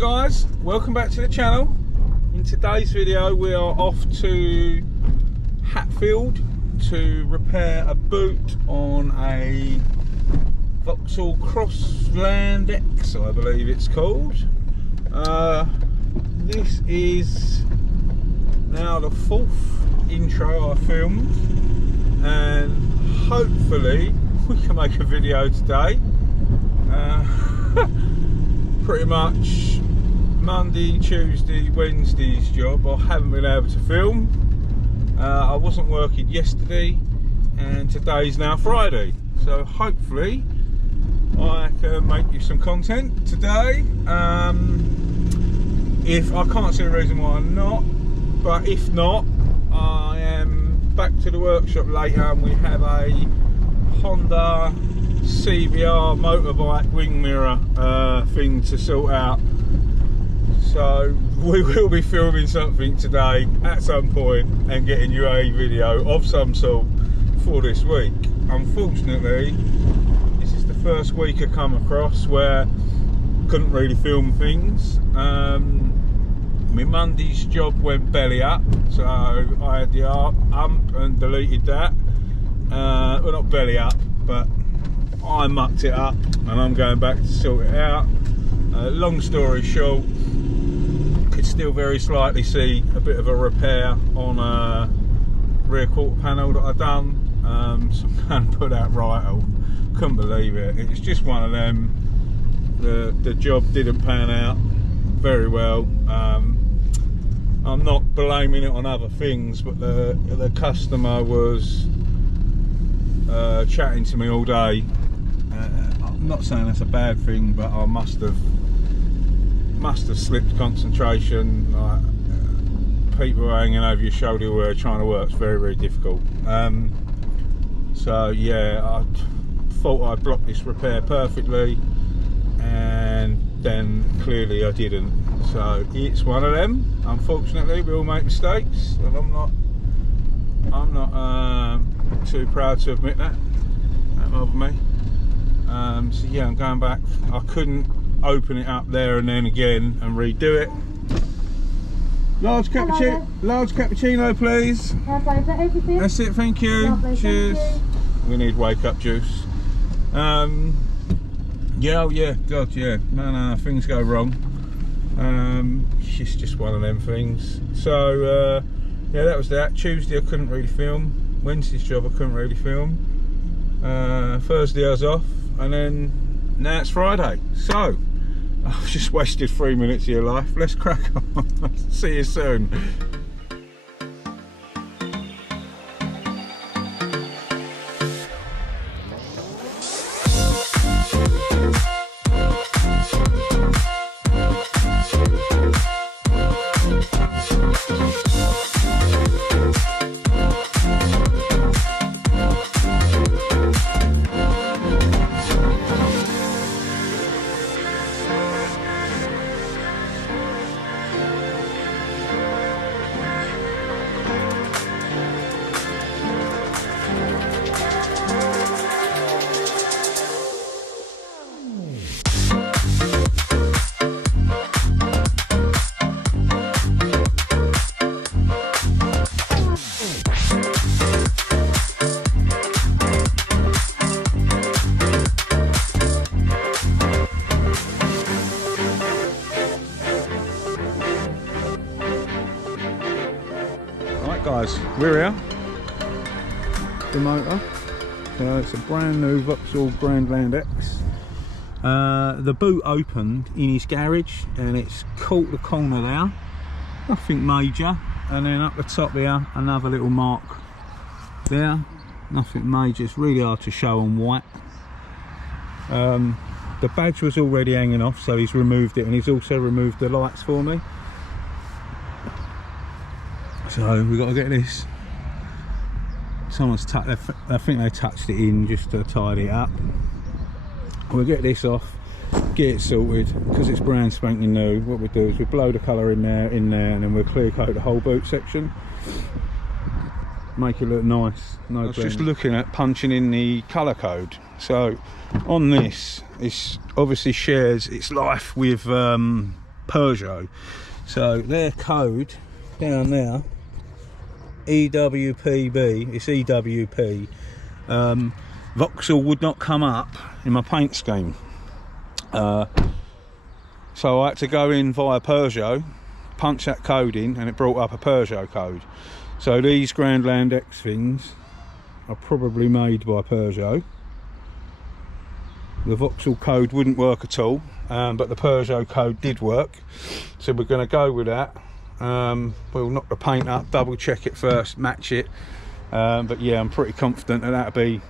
guys, welcome back to the channel. In today's video we are off to Hatfield to repair a boot on a Vauxhall Grandland X, I believe it's called. This is now the fourth intro I filmed, and hopefully we can make a video today. Pretty much Monday, Tuesday, Wednesday's job I haven't been able to film. I wasn't working yesterday and today's now Friday, so hopefully I can make you some content today. If I can't see a reason why I'm not, but if not, I am back to the workshop later and we have a Honda CBR motorbike wing mirror thing to sort out. So we will be filming something today at some point and getting you a video of some sort for this week. Unfortunately, this is the first week I come across where I couldn't really film things. My Monday's job went belly up, so I had the ump and deleted that. Well, not belly up, but I mucked it up and I'm going back to sort it out. Long story short, could still very slightly see a bit of a repair on a rear quarter panel that I've done. So I'm going to put that right. I couldn't believe it. It's just one of them. The job didn't pan out very well. I'm not blaming it on other things, but the customer was chatting to me all day. I'm not saying that's a bad thing, but I must have slipped concentration. People hanging over your shoulder where trying to work is very, very difficult. So yeah, I thought I blocked this repair perfectly, and then clearly I didn't. So it's one of them. Unfortunately, we all make mistakes, and I'm not too proud to admit that. That bothered me. So yeah, I'm going back. I couldn't open it up there and then again and redo it. Large cappuccino, please. Is that everything? That's it, thank you. Lovely, cheers. thank you. We need wake up juice. Yeah, oh yeah, God, yeah. No, things go wrong. It's just one of them things. So yeah, that was that. Tuesday I couldn't really film. Wednesday's job I couldn't really film. Thursday I was off, and then now it's Friday. So I've just wasted 3 minutes of your life. Let's crack on. See you soon. Guys, we're here. The motor. So it's a brand new Vauxhall Grandland X. The boot opened in his garage and it's caught the corner there. Nothing major. And then up the top here, another little mark there. Nothing major. It's really hard to show on white. The badge was already hanging off, so he's removed it, and he's also removed the lights for me. So we've got to get this. Someone's I think they touched it in just to tidy it up. We'll get this off, get it sorted, because it's brand spanking new. What we do is we blow the colour in there, and then we'll clear coat the whole boot section. Make it look nice. I was just looking at punching in the colour code. So on this, this obviously shares its life with Peugeot. So their code down there, EWPB, it's EWP. Vauxhall would not come up in my paint scheme. So I had to go in via Peugeot, punch that code in, and it brought up a Peugeot code. So these Grandland X things are probably made by Peugeot. The Vauxhall code wouldn't work at all, but the Peugeot code did work. So we're going to go with that. We'll knock the paint up, double check it first, match it. But yeah, I'm pretty confident that that'll be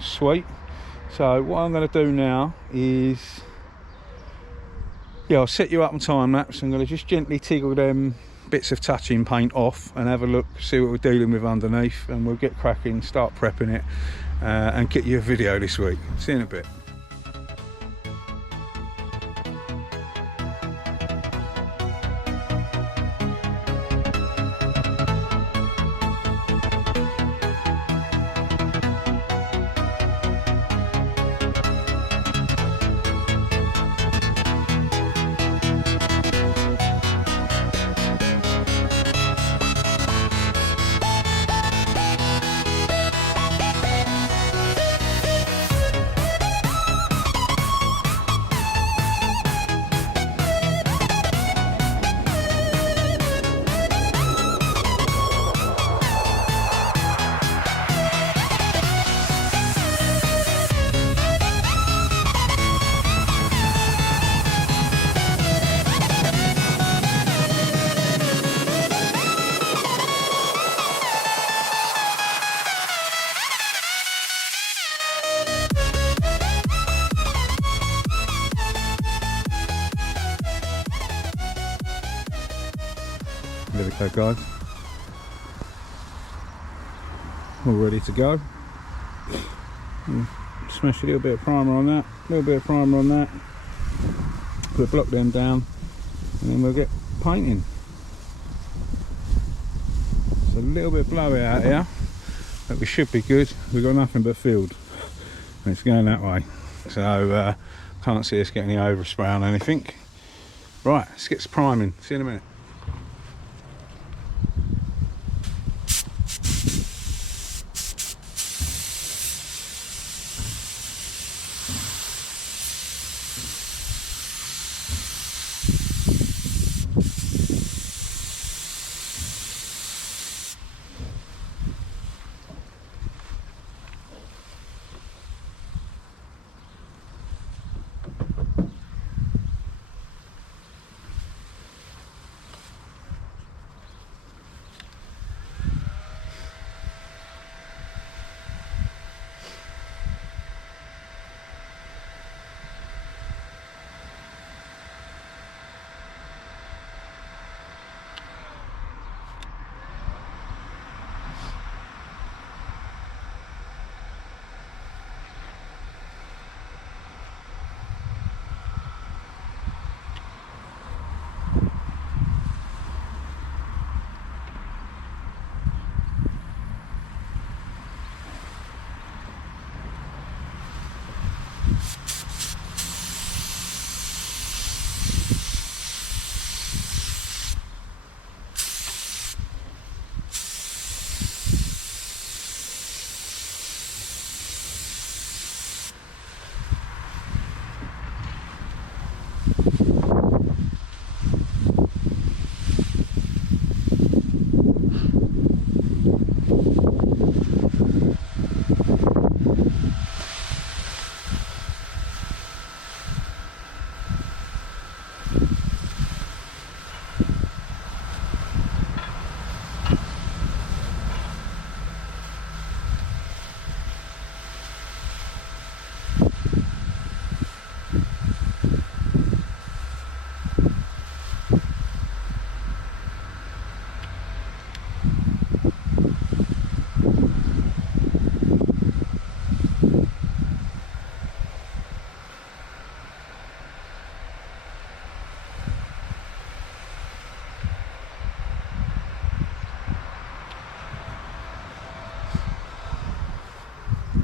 sweet. So what I'm going to do now is, yeah, I'll set you up on time lapse. I'm going to just gently tickle them bits of touching paint off and have a look, see what we're dealing with underneath, and we'll get cracking, start prepping it, and get you a video this week. See you in a bit. There we go, guys. All ready to go. Smash a little bit of primer on that, a little bit of primer on that. We'll block them down and then we'll get painting. It's a little bit blowy out here, but we should be good. We've got nothing but field and it's going that way. So can't see us getting any overspray on anything. Right, let's get some priming. See you in a minute.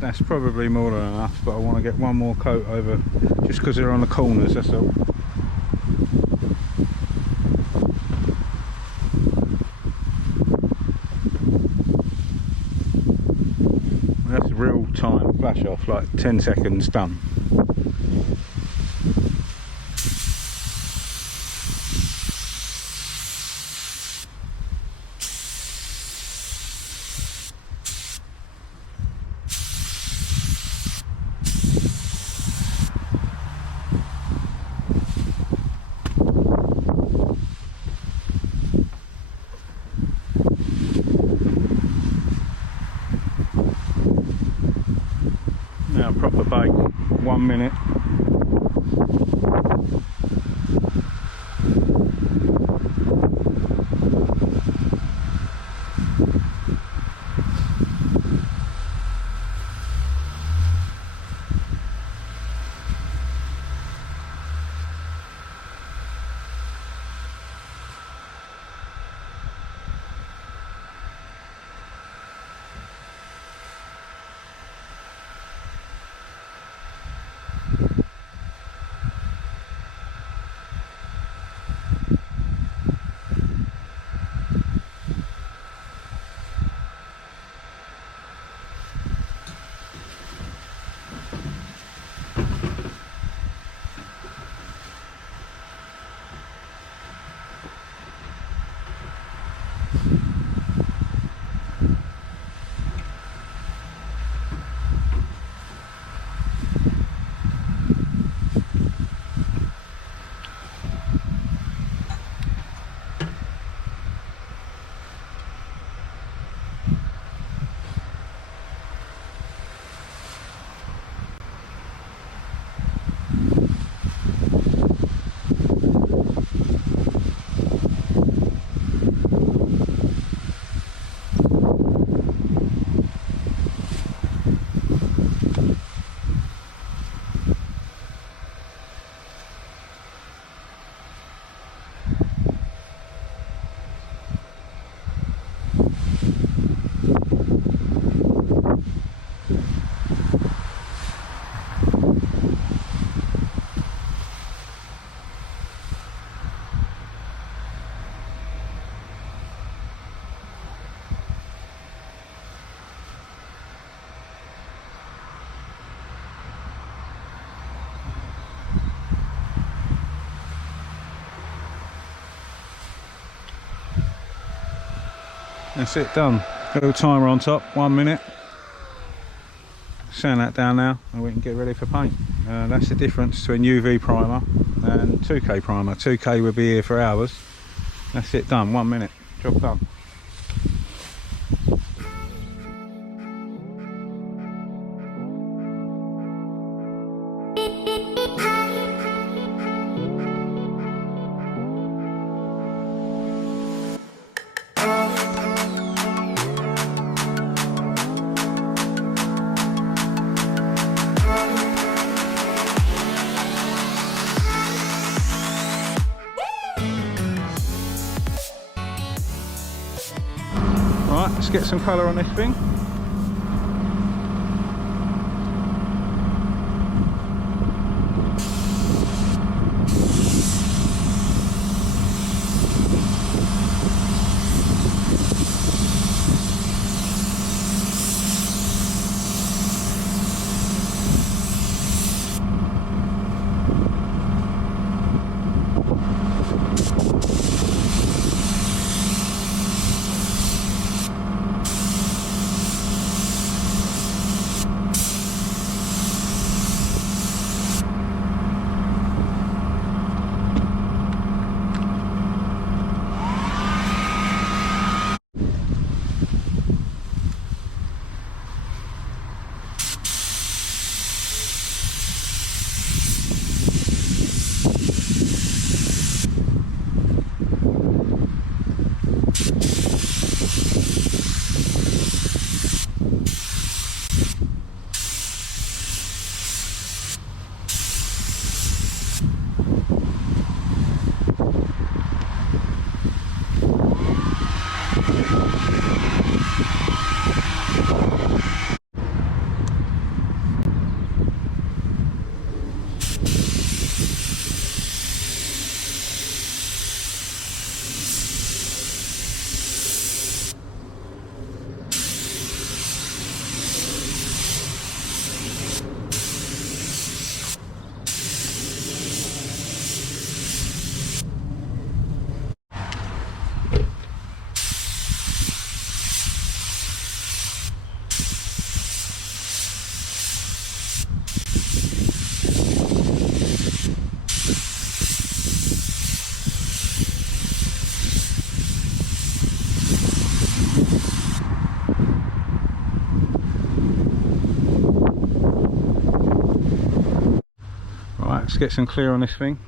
That's probably more than enough, but I want to get one more coat over just because they're on the corners, that's all. time flash off, like 10 seconds done. Now proper bake, 1 minute. That's it, done. Little timer on top, 1 minute. Sand that down now and we can get ready for paint. That's the difference between UV primer and 2K primer. 2K will be here for hours. That's it, done, 1 minute, job done. Right, let's get some colour on this thing. get some clear on this thing.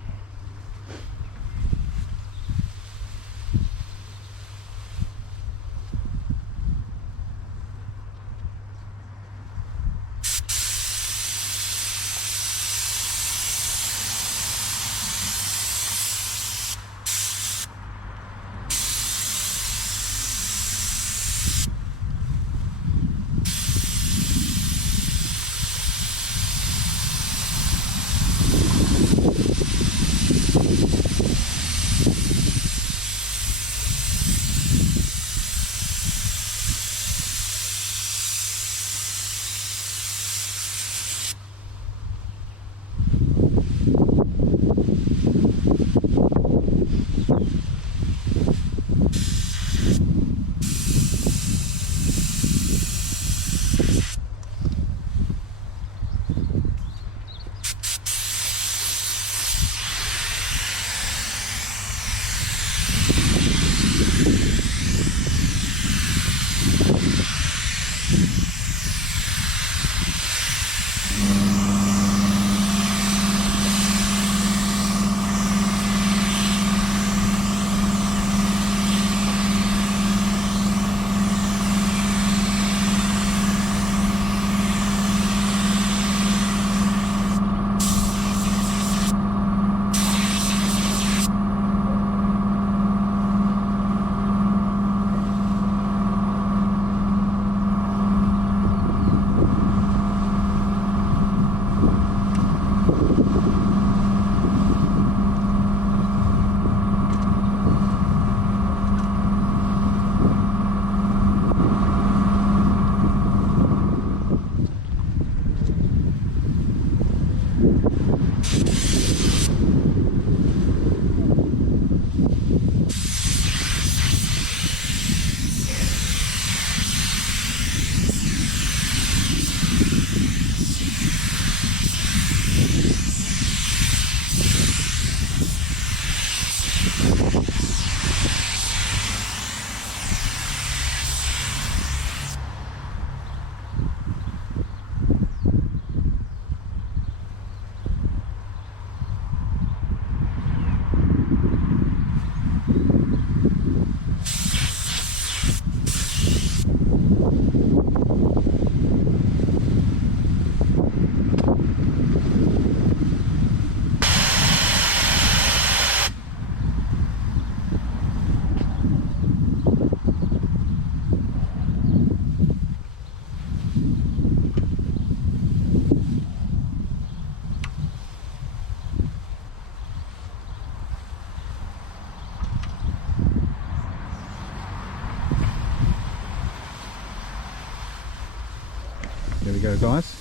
There we go, guys.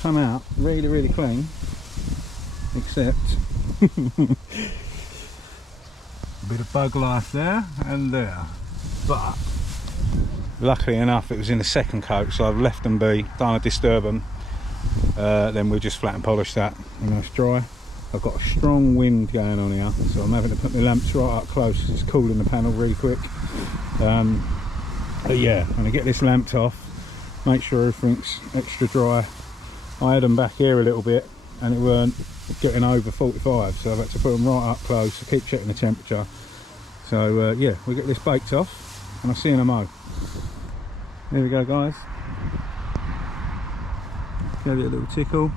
Come out really, really clean, except a bit of bug life there and there. But luckily enough, it was in the second coat, so I've left them be, don't want to disturb them. Then we'll just flat and polish that when it's dry. I've got a strong wind going on here, so I'm having to put my lamps right up close. It's cooling the panel really quick. But yeah, I'm gonna get this lamped off, make sure everything's extra dry. I had them back here a little bit and it weren't getting over 45, so I've had to put them right up close. I keep checking the temperature. So yeah, we'll get this baked off and I'll see you in a mo. There we go, guys. Give it a little tickle.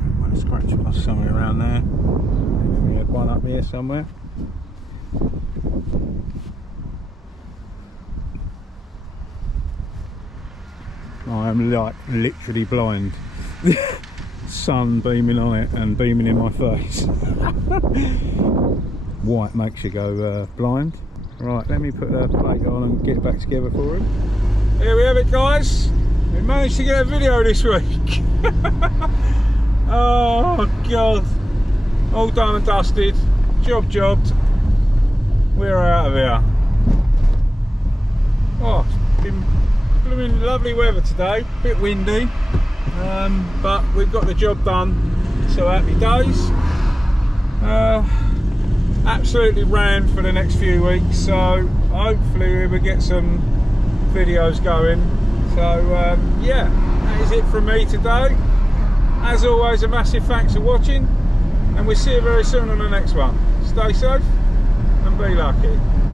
I'm going to scratch off somewhere around there. Maybe we had one up here somewhere. I am like literally blind. Sun beaming on it and beaming in my face. White makes you go blind. Right, let me put the plate on and get it back together for him. Here we have it, guys. We managed to get a video this week. Oh god, all done and dusted, jobbed. We're out of here. Oh, it's been blooming lovely weather today, bit windy, but we've got the job done, so happy days. Absolutely rammed for the next few weeks, so hopefully we will get some videos going. So yeah, that is it from me today. As always, a massive thanks for watching, and we'll see you very soon on the next one. Stay safe and be lucky.